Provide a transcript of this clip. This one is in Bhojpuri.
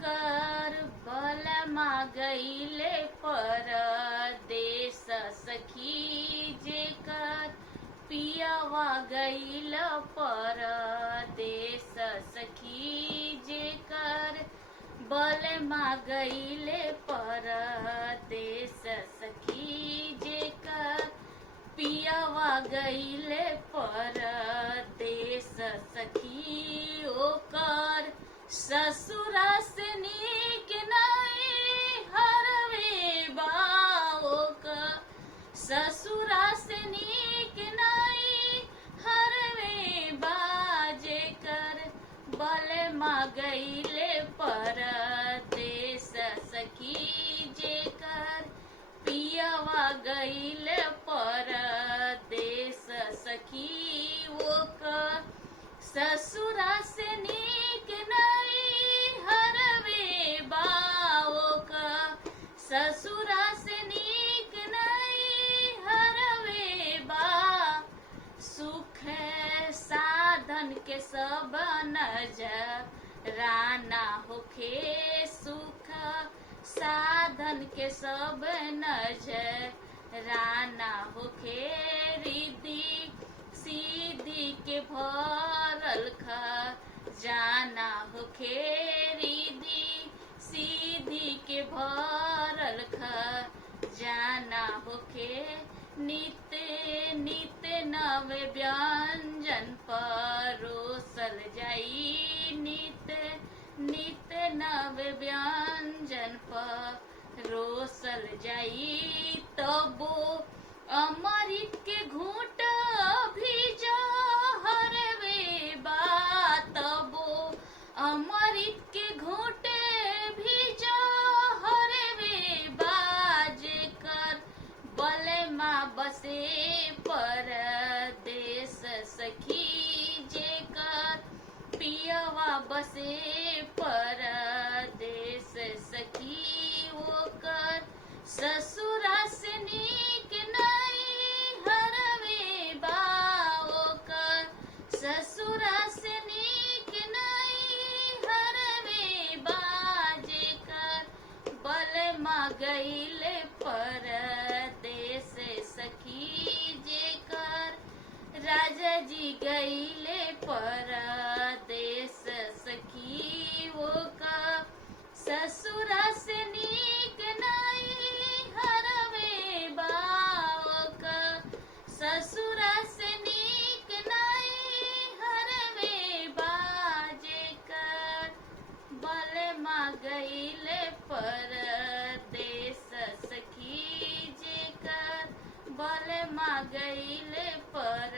कर बलमा गईले परदेस सखी जेकर पियवा गईल परदेस सखी जेकर बलमा गईले परदेस सखी जेकर पियवा गईले परदेस सखी ओकर ससुरा से नीक नहीं हरवे बाओ का ससुरा से नीक नहीं हरवे बाजे कर बलमा गईले परदेस सखी जेकर पियवा गईले परदेस सखी वो का ससुरा से नीक नहीं हरवे बाओ का ससुरा से नीक नहीं हरवे बा सुख साधन के सब नजराना होखे सुख साधन के सब नजराना होखे रिद्धि सीधी के भरल जाना होखे रिद्धि सीधी के भरल जाना होखे नित्य नित्य नव व्यंजन परोसल जाई नित्य नित्य नव व्यंजन परोसल जाई तबो अमृत के घूंट भी हरवे बात बो अमृत के घूंट भी हरवे बाजे कर बलमा बसे परदेस सखी जेकर पियवा बसे परदेस सखी वो कर ससुरा से नीक नहीं हरवे बाओ कर ससुरा से नीक नहीं हरवे बाजे कर बलमा गईले परदेस सखी जेकर राजा जी गईले परदेस सखी वो का ससुरा से नीक नहीं हरवे बाओ का ससुरा से नीक नहीं हरवे बाजे कर बलमा गईले परदेस सखी जेकर बलमा गईले पर